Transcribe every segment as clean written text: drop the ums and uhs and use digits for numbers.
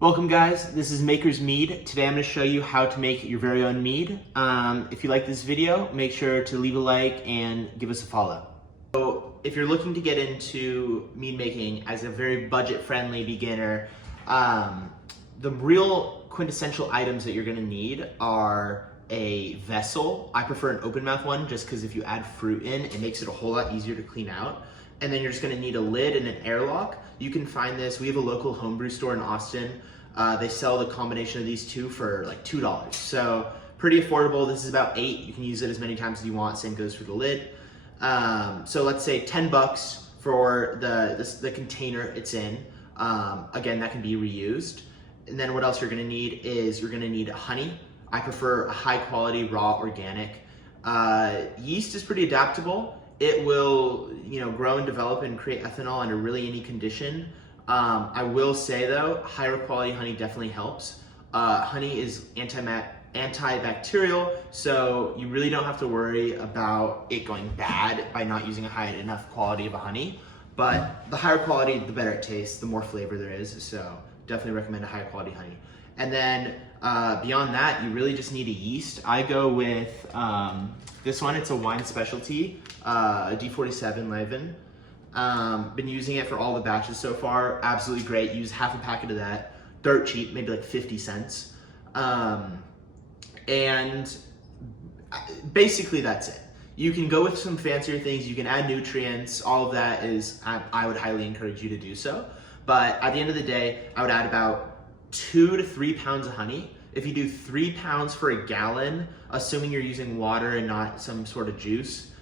Welcome guys, this is Maker's Mead. Today I'm going to show you how to make your very own mead. If you like this video, make sure to leave a like and give us a follow. So if you're looking to get into mead making as a very budget-friendly beginner, the real quintessential items that you're going to need are a vessel. I prefer an open mouth one just because if you add fruit in, it makes it a whole lot easier to clean out. And then you're just gonna need a lid and an airlock. You can find this, we have a local homebrew store in Austin. They sell the combination of these two for like $2. So pretty affordable. This is about 8. You can use it as many times as you want. Same goes for the lid. So let's say 10 bucks for the container it's in. Again, that can be reused. And then what else you're gonna need is you're gonna need honey. I prefer a high quality, raw, organic. Yeast is pretty adaptable. It will, grow and develop and create ethanol under really any condition. I will say though, higher quality honey definitely helps. Honey is antibacterial, so you really don't have to worry about it going bad by not using a high enough quality of a honey. But the higher quality, the better it tastes, the more flavor there is. So definitely recommend a higher quality honey. And then beyond that, you really just need a yeast. I go with this one. It's a wine specialty, a D47 Leuven. Been using it for all the batches so far. Absolutely great. Use half a packet of that. Dirt cheap, maybe like 50 cents. And basically that's it. You can go with some fancier things. You can add nutrients. All of that is, I would highly encourage you to do so. But at the end of the day, I would add about 2 to 3 pounds of honey. If you do 3 pounds for a gallon, assuming you're using water and not some sort of juice,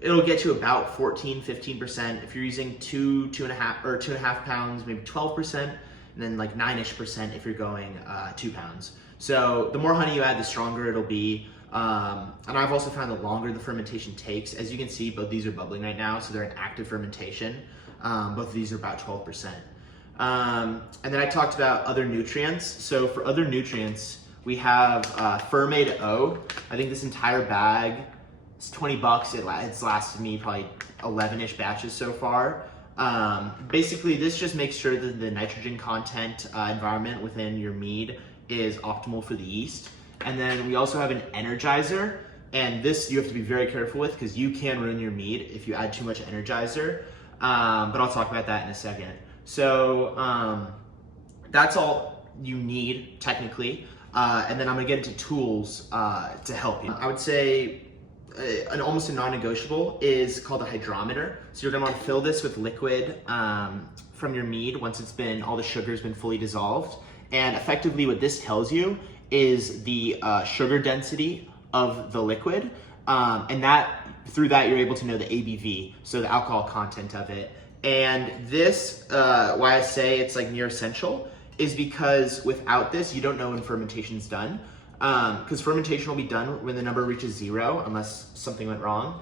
it'll get you about 14–15%. If you're using 2.5 pounds, maybe 12%, and then like 9-ish% if you're going 2 pounds. So the more honey you add, the stronger it'll be. And I've also found the longer the fermentation takes. As you can see, both these are bubbling right now, so they're in active fermentation. Both of these are about 12%. And then I talked about other nutrients. So for other nutrients, we have Fermade O. I think this entire bag is 20 bucks. It's lasted me probably 11-ish batches so far. Basically, this just makes sure that the nitrogen content environment within your mead is optimal for the yeast. And then we also have an energizer. And this you have to be very careful with because you can ruin your mead if you add too much energizer. But I'll talk about that in a second. So that's all you need technically. And then I'm gonna get into tools to help you. I would say almost a non-negotiable is called a hydrometer. So you're gonna wanna fill this with liquid from your mead once all the sugar's been fully dissolved. And effectively what this tells you is the sugar density of the liquid. And through that you're able to know the ABV, so the alcohol content of it. And this, why I say it's like near essential, is because without this, you don't know when fermentation's done. Because fermentation will be done when the number reaches 0, unless something went wrong.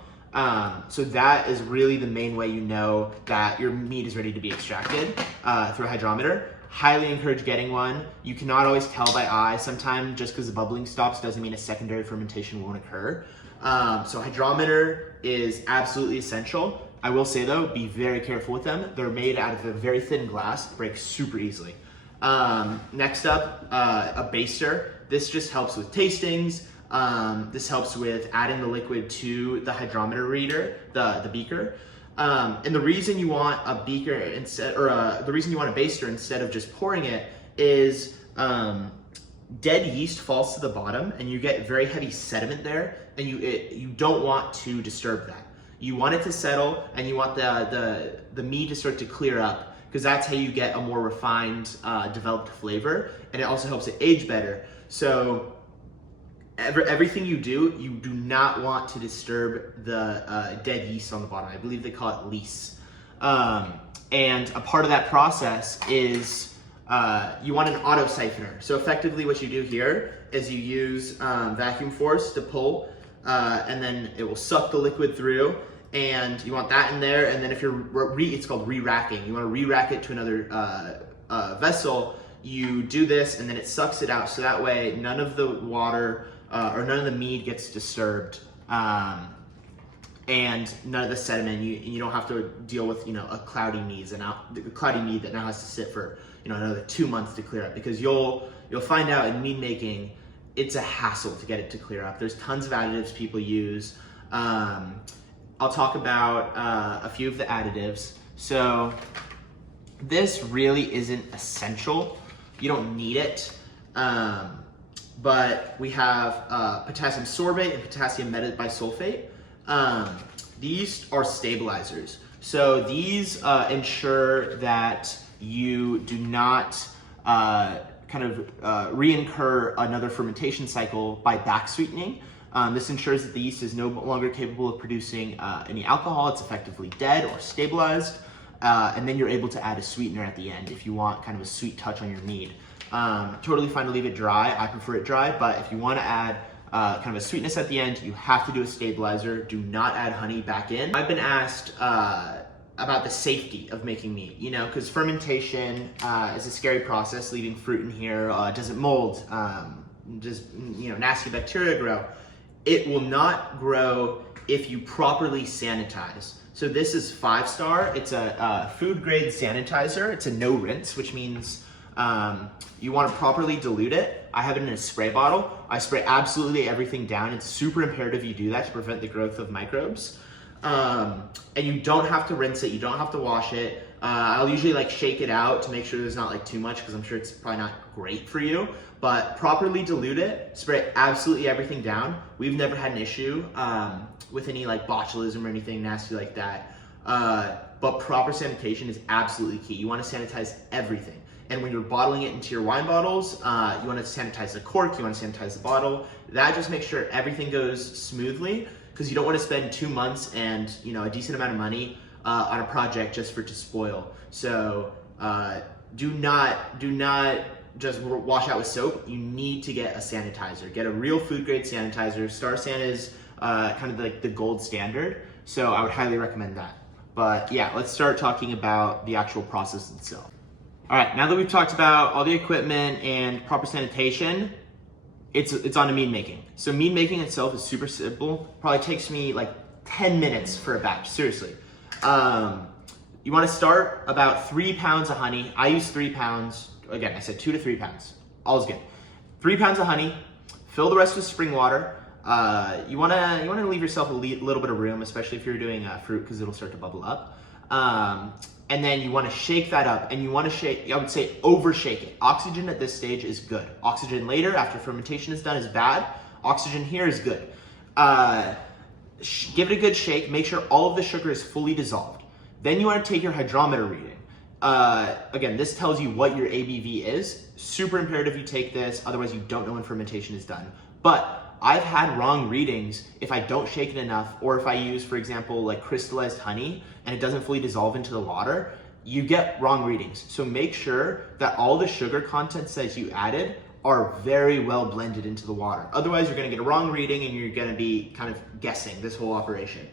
So that is really the main way you know that your mead is ready to be extracted, through a hydrometer. Highly encourage getting one. You cannot always tell by eye. Sometimes just because the bubbling stops doesn't mean a secondary fermentation won't occur. So hydrometer is absolutely essential. I will say though, be very careful with them. They're made out of a very thin glass, breaks super easily. Next up, a baster. This just helps with tastings. This helps with adding the liquid to the hydrometer reader, the beaker. And the reason you want a beaker the reason you want a baster instead of just pouring it is dead yeast falls to the bottom and you get very heavy sediment there, and you don't want to disturb that. You want it to settle and you want the mead to start to clear up, because that's how you get a more refined, developed flavor, and it also helps it age better. So everything you do not want to disturb the dead yeast on the bottom. I believe they call it lees. And a part of that process is you want an auto siphoner. So effectively what you do here is you use vacuum force to pull, and then it will suck the liquid through, and you want that in there. And then if it's called re-racking. You want to re-rack it to another vessel. You do this and then it sucks it out, so that way none of the water or none of the mead gets disturbed, and none of the sediment. You don't have to deal with a cloudy mead that now has to sit for another 2 months to clear up, because you'll find out in mead making, it's a hassle to get it to clear up. There's tons of additives people use. I'll talk about a few of the additives. So this really isn't essential. You don't need it. But we have potassium sorbate and potassium metabisulfate. These are stabilizers. So these ensure that you do not reincur another fermentation cycle by back sweetening. This ensures that the yeast is no longer capable of producing any alcohol. It's effectively dead or stabilized. And then you're able to add a sweetener at the end if you want kind of a sweet touch on your mead. Totally fine to leave it dry. I prefer it dry, but if you want to add kind of a sweetness at the end, you have to do a stabilizer. Do not add honey back in. I've been asked about the safety of making mead, because fermentation is a scary process. Leaving fruit in here, does it mold? Nasty bacteria grow. It will not grow if you properly sanitize. So this is 5-star. It's a food grade sanitizer. It's a no rinse, which means you want to properly dilute it. I have it in a spray bottle. I spray absolutely everything down. It's super imperative you do that to prevent the growth of microbes. And you don't have to rinse it. You don't have to wash it. I'll usually shake it out to make sure there's not too much, because I'm sure it's probably not great for you. But properly dilute it, spray absolutely everything down. We've never had an issue with any botulism or anything nasty like that. But proper sanitation is absolutely key. You want to sanitize everything. And when you're bottling it into your wine bottles, you want to sanitize the cork, you want to sanitize the bottle. That just makes sure everything goes smoothly, because you don't want to spend 2 months and a decent amount of money on a project just for it to spoil. So do not just wash out with soap. You need to get a sanitizer. Get a real food grade sanitizer. Star San is kind of the gold standard, so I would highly recommend that. But yeah, let's start talking about the actual process itself. All right, now that we've talked about all the equipment and proper sanitation, it's on to mead making. So mead making itself is super simple. Probably takes me 10 minutes for a batch, seriously. You wanna start about 3 pounds of honey. I use 3 pounds. Again, I said 2 to 3 pounds. All is good. 3 pounds of honey. Fill the rest with spring water. You wanna leave yourself a little bit of room, especially if you're doing fruit, because it'll start to bubble up. And then you wanna shake that up, and you wanna shake, I would say over shake it. Oxygen at this stage is good. Oxygen later, after fermentation is done, is bad. Oxygen here is good. Give it a good shake. Make sure all of the sugar is fully dissolved. Then you wanna take your hydrometer reading. Again, this tells you what your ABV is. Super imperative you take this, otherwise you don't know when fermentation is done. But I've had wrong readings if I don't shake it enough, or if I use, for example, crystallized honey and it doesn't fully dissolve into the water. You get wrong readings. So make sure that all the sugar contents that you added are very well blended into the water. Otherwise, you're gonna get a wrong reading and you're gonna be kind of guessing this whole operation.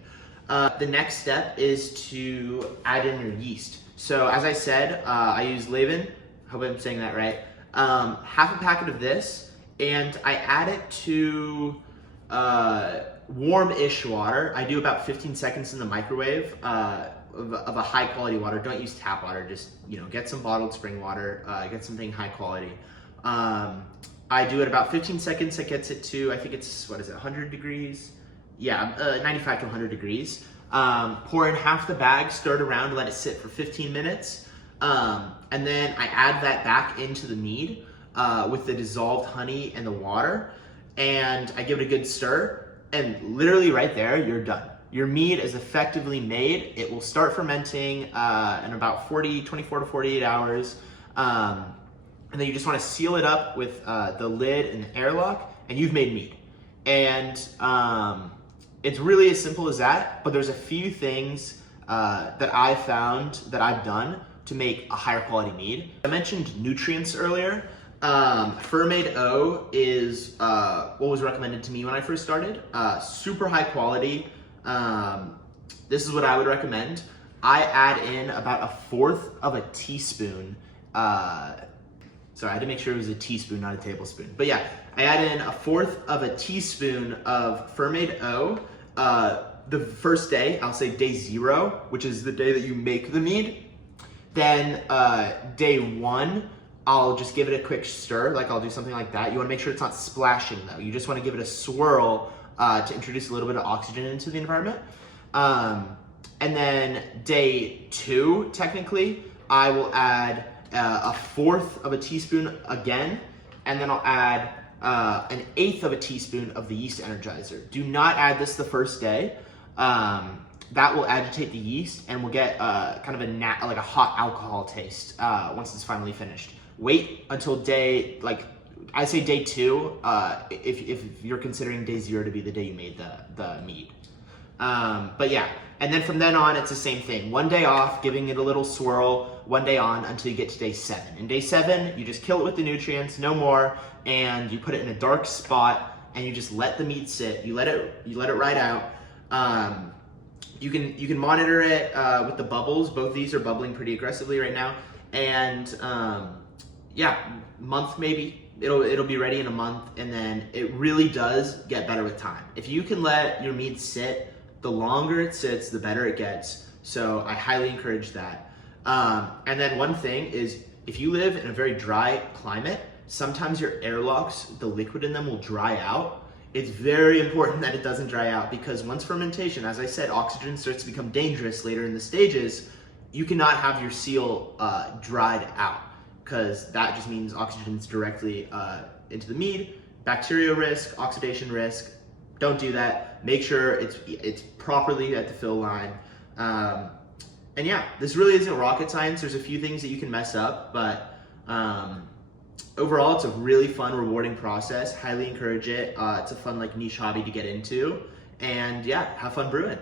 The next step is to add in your yeast. So as I said, I use Levin, hope I'm saying that right, half a packet of this, and I add it to warm-ish water. I do about 15 seconds in the microwave of a high quality water. Don't use tap water, just get some bottled spring water, get something high quality. I do it about 15 seconds, that gets it to, I think it's, 100 degrees? Yeah, 95 to 100 degrees. Pour in half the bag, stir it around, let it sit for 15 minutes. And then I add that back into the mead with the dissolved honey and the water. And I give it a good stir. And literally right there, you're done. Your mead is effectively made. It will start fermenting in about 24 to 48 hours. And then you just want to seal it up with the lid and the airlock, and you've made mead. And it's really as simple as that, but there's a few things that I found that I've done to make a higher quality mead. I mentioned nutrients earlier. Fermaid O is what was recommended to me when I first started. Super high quality. This is what I would recommend. I add in about 1/4 of a teaspoon. Sorry, I had to make sure it was a teaspoon, not a tablespoon. But yeah, I add in 1/4 of a teaspoon of Fermaid O. The first day, I'll say day 0, which is the day that you make the mead. Then day 1, I'll just give it a quick stir, like I'll do something like that. You wanna make sure it's not splashing though. You just wanna give it a swirl to introduce a little bit of oxygen into the environment. And then day 2, technically, I will add 1/4 of a teaspoon again, and then I'll add 1/8 of a teaspoon of the yeast energizer. Do not add this the first day. That will agitate the yeast and we'll get kind of like a hot alcohol taste once it's finally finished. Wait until day 2 if you're considering day 0 to be the day you made the mead. But yeah, and then from then on, it's the same thing. 1 day off, giving it a little swirl, 1 day on until you get to day 7. In day 7, you just kill it with the nutrients, no more, and you put it in a dark spot and you just let the mead sit. You let it ride out. You can monitor it with the bubbles. Both these are bubbling pretty aggressively right now, and yeah, month maybe. It'll be ready in a month, and then it really does get better with time. If you can let your mead sit, the longer it sits, the better it gets. So I highly encourage that. And then one thing is, if you live in a very dry climate, sometimes your airlocks, the liquid in them will dry out. It's very important that it doesn't dry out, because once fermentation, as I said, oxygen starts to become dangerous later in the stages, you cannot have your seal dried out, because that just means oxygen's directly into the mead. Bacteria risk, oxidation risk. Don't do that. Make sure it's properly at the fill line. And yeah, this really isn't rocket science. There's a few things that you can mess up, but overall, it's a really fun, rewarding process. Highly encourage it. It's a fun, niche hobby to get into. And yeah, have fun brewing.